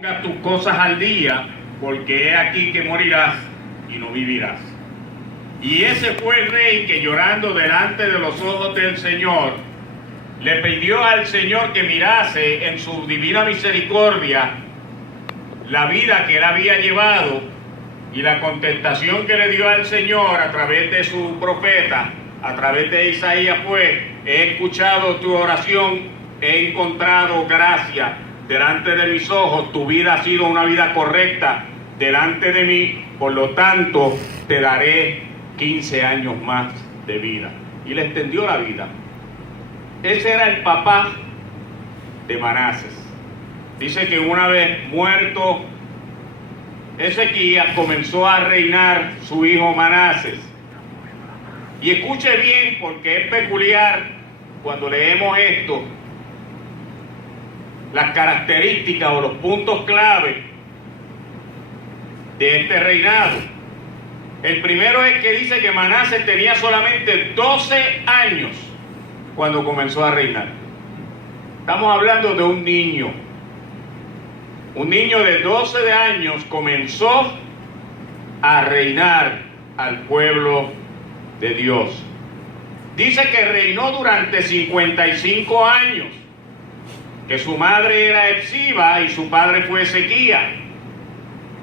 Ponga tus cosas al día, porque he aquí que morirás y no vivirás. Y ese fue el rey que, llorando delante de los ojos del Señor, le pidió al Señor que mirase en su divina misericordia la vida que él había llevado, y la contestación que le dio al Señor a través de su profeta, a través de Isaías, fue: he escuchado tu oración, he encontrado gracia delante de mis ojos, tu vida ha sido una vida correcta delante de mí, por lo tanto te daré 15 años más de vida. Y le extendió la vida. Ese era el papá de Manases. Dice que una vez muerto Ezequías, comenzó a reinar su hijo Manases. Y escuche bien, porque es peculiar cuando leemos esto, las características o los puntos clave de este reinado. El primero es que dice que Manases tenía solamente 12 años cuando comenzó a reinar. Estamos hablando de un niño. Un niño de 12 años comenzó a reinar al pueblo de Dios. Dice que reinó durante 55 años, que su madre era Hepsiba y su padre fue Ezequías.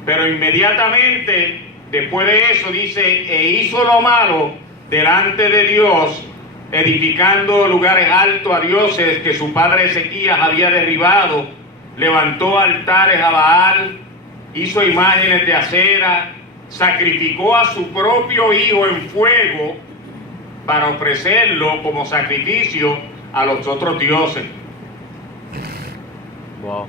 Pero inmediatamente después de eso dice: e hizo lo malo delante de Dios, edificando lugares altos a dioses que su padre Ezequías había derribado. Levantó altares a Baal, hizo imágenes de acera, sacrificó a su propio hijo en fuego para ofrecerlo como sacrificio a los otros dioses. Wow.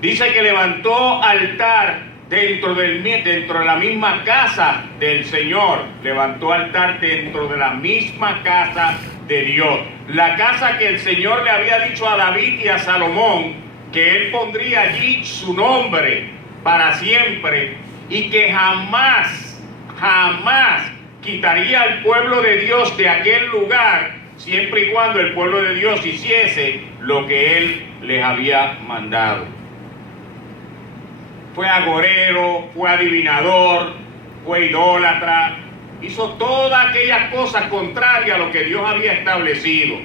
Dice que levantó altar dentro de la misma casa del Señor. Levantó altar dentro de la misma casa de Dios. La casa que el Señor le había dicho a David y a Salomón que él pondría allí su nombre para siempre, y que jamás quitaría al pueblo de Dios de aquel lugar, siempre y cuando el pueblo de Dios hiciese lo que él les había mandado. Fue agorero, fue adivinador, fue idólatra, hizo todas aquellas cosas contrarias a lo que Dios había establecido.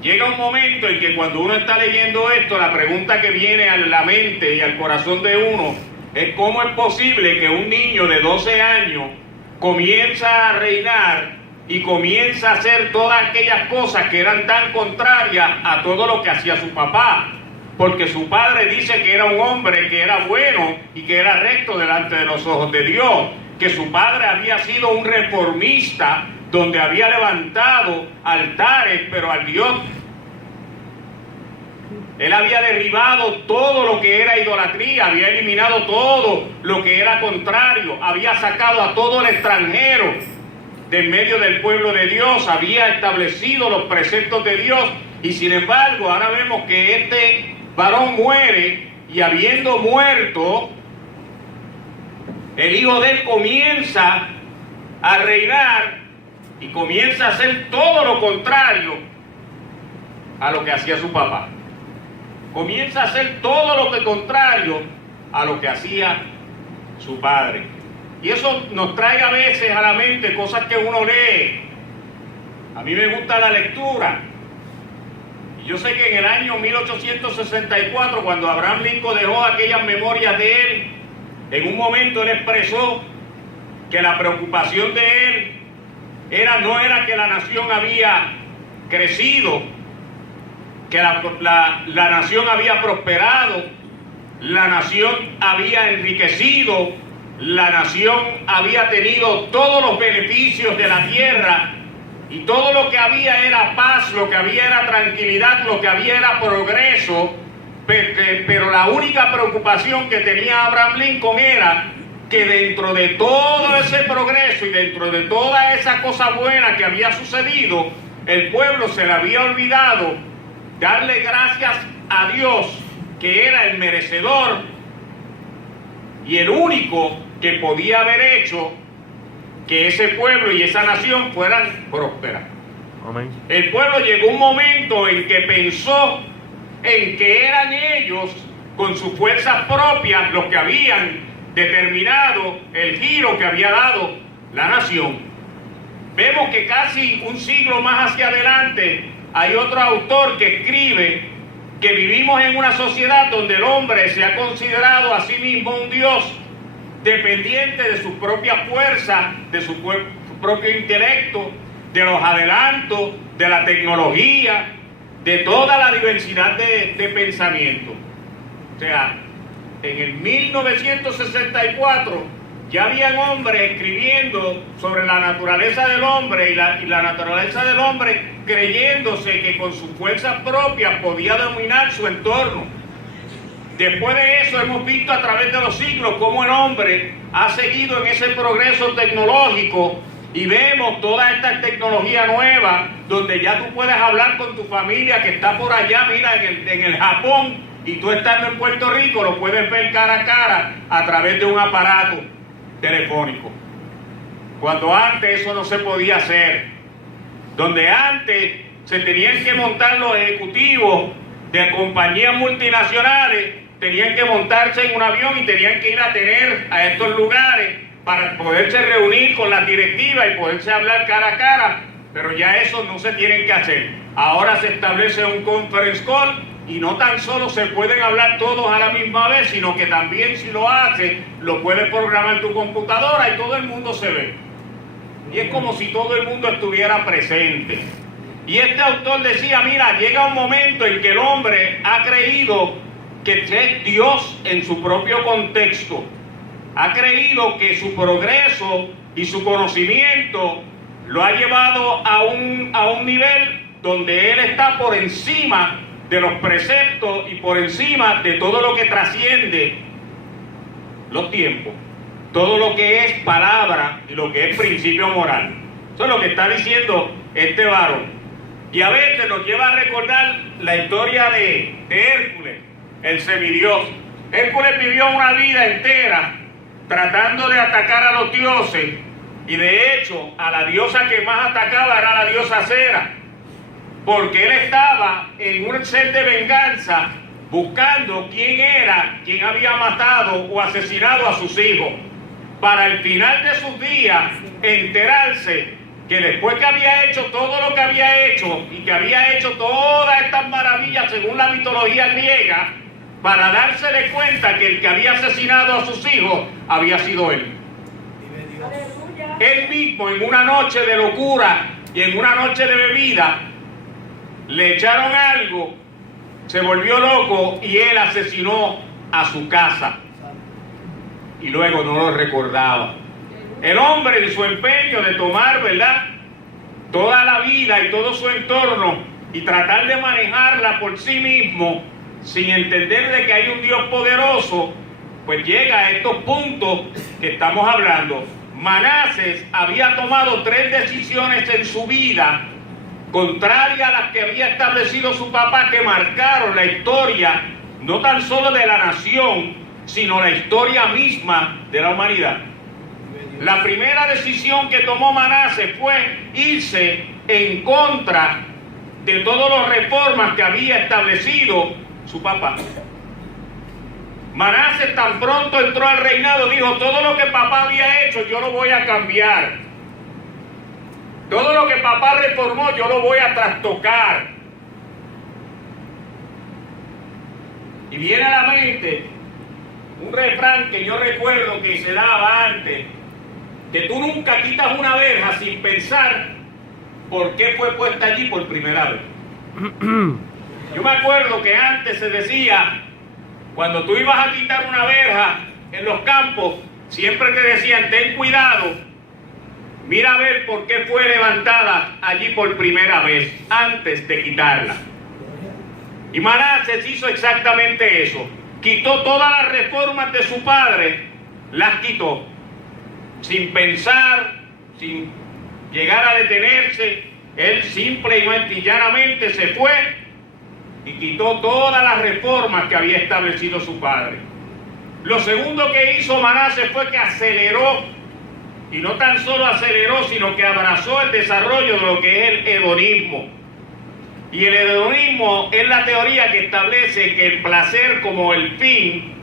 Llega un momento en que cuando uno está leyendo esto, la pregunta que viene a la mente y al corazón de uno es: ¿cómo es posible que un niño de 12 años comienza a reinar y comienza a hacer todas aquellas cosas que eran tan contrarias a todo lo que hacía su papá? Porque su padre dice que era un hombre que era bueno y que era recto delante de los ojos de Dios, que su padre había sido un reformista, donde había levantado altares, pero al Dios. Él había derribado todo lo que era idolatría, había eliminado todo lo que era contrario, había sacado a todo el extranjero de en medio del pueblo de Dios, había establecido los preceptos de Dios. Y sin embargo, ahora vemos que este varón muere, y habiendo muerto, el hijo de él comienza a reinar y comienza a hacer todo lo contrario a lo que hacía su papá. Comienza a hacer todo lo que contrario a lo que hacía su padre. Y eso nos trae a veces a la mente cosas que uno lee. A mí me gusta la lectura. Y yo sé que en el año 1864, cuando Abraham Lincoln dejó aquellas memorias de él, en un momento él expresó que la preocupación de él no era que la nación había crecido, que la nación había prosperado, la nación había enriquecido, la nación había tenido todos los beneficios de la tierra, y todo lo que había era paz, lo que había era tranquilidad, lo que había era progreso. Pero la única preocupación que tenía Abraham Lincoln era que dentro de todo ese progreso y dentro de toda esa cosa buena que había sucedido, el pueblo se le había olvidado darle gracias a Dios, que era el merecedor y el único que podía haber hecho que ese pueblo y esa nación fueran prósperas. Amén. El pueblo llegó un momento en que pensó en que eran ellos con sus fuerzas propias los que habían determinado el giro que había dado la nación. Vemos que casi un siglo más hacia adelante hay otro autor que escribe que vivimos en una sociedad donde el hombre se ha considerado a sí mismo un Dios, dependiente de su propia fuerza, de su propio intelecto, de los adelantos, de la tecnología, de toda la diversidad de pensamiento. O sea, en el 1964 ya habían hombres escribiendo sobre la naturaleza del hombre y la naturaleza del hombre creyéndose que con sus fuerzas propias podía dominar su entorno. Después de eso hemos visto a través de los siglos cómo el hombre ha seguido en ese progreso tecnológico y vemos toda esta tecnología nueva donde ya tú puedes hablar con tu familia que está por allá, mira, en el Japón, y tú estando en Puerto Rico lo puedes ver cara a cara a través de un aparato telefónico. Cuando antes eso no se podía hacer, donde antes se tenían que montar los ejecutivos de compañías multinacionales, tenían que montarse en un avión y tenían que ir a tener a estos lugares para poderse reunir con las directivas y poderse hablar cara a cara, pero ya eso no se tienen que hacer. Ahora se establece un conference call y no tan solo se pueden hablar todos a la misma vez, sino que también si lo haces, lo puedes programar en tu computadora y todo el mundo se ve. Y es como si todo el mundo estuviera presente. Y este autor decía, mira, llega un momento en que el hombre ha creído que es Dios en su propio contexto. Ha creído que su progreso y su conocimiento lo ha llevado a un nivel donde él está por encima de los preceptos y por encima de todo lo que trasciende los tiempos, todo lo que es palabra y lo que es principio moral. Eso es lo que está diciendo este varón. Y a veces nos lleva a recordar la historia de Hércules, el semidios. Hércules vivió una vida entera tratando de atacar a los dioses, y de hecho a la diosa que más atacaba era la diosa Cera, porque él estaba en un sed de venganza buscando quién había matado o asesinado a sus hijos, para al final de sus días enterarse que después que había hecho todo lo que había hecho y que había hecho todas estas maravillas según la mitología griega, para darse de cuenta que el que había asesinado a sus hijos había sido él. Él mismo, en una noche de locura y en una noche de bebida, le echaron algo, se volvió loco y él asesinó a su casa y luego no lo recordaba. El hombre, en su empeño de tomar, ¿verdad?, toda la vida y todo su entorno y tratar de manejarla por sí mismo sin entender de que hay un Dios poderoso, pues llega a estos puntos que estamos hablando. Manases había tomado 3 decisiones en su vida contrarias a las que había establecido su papá, que marcaron la historia no tan solo de la nación, sino la historia misma de la humanidad. La primera decisión que tomó Manases fue irse en contra de todas las reformas que había establecido su papá. Manases, tan pronto entró al reinado, dijo: todo lo que papá había hecho yo lo voy a cambiar, todo lo que papá reformó yo lo voy a trastocar. Y viene a la mente un refrán que yo recuerdo que se daba antes, que tú nunca quitas una verja sin pensar por qué fue puesta allí por primera vez. Yo me acuerdo que antes se decía, cuando tú ibas a quitar una verja en los campos, siempre te decían: ten cuidado, mira a ver por qué fue levantada allí por primera vez antes de quitarla. Y Manases hizo exactamente eso. Quitó todas las reformas de su padre, las quitó, sin pensar, sin llegar a detenerse. Él simple y llanamente se fue y quitó todas las reformas que había establecido su padre. Lo segundo que hizo Manases fue que aceleró, y no tan solo aceleró, sino que abrazó el desarrollo de lo que es el hedonismo. Y el hedonismo es la teoría que establece que el placer como el fin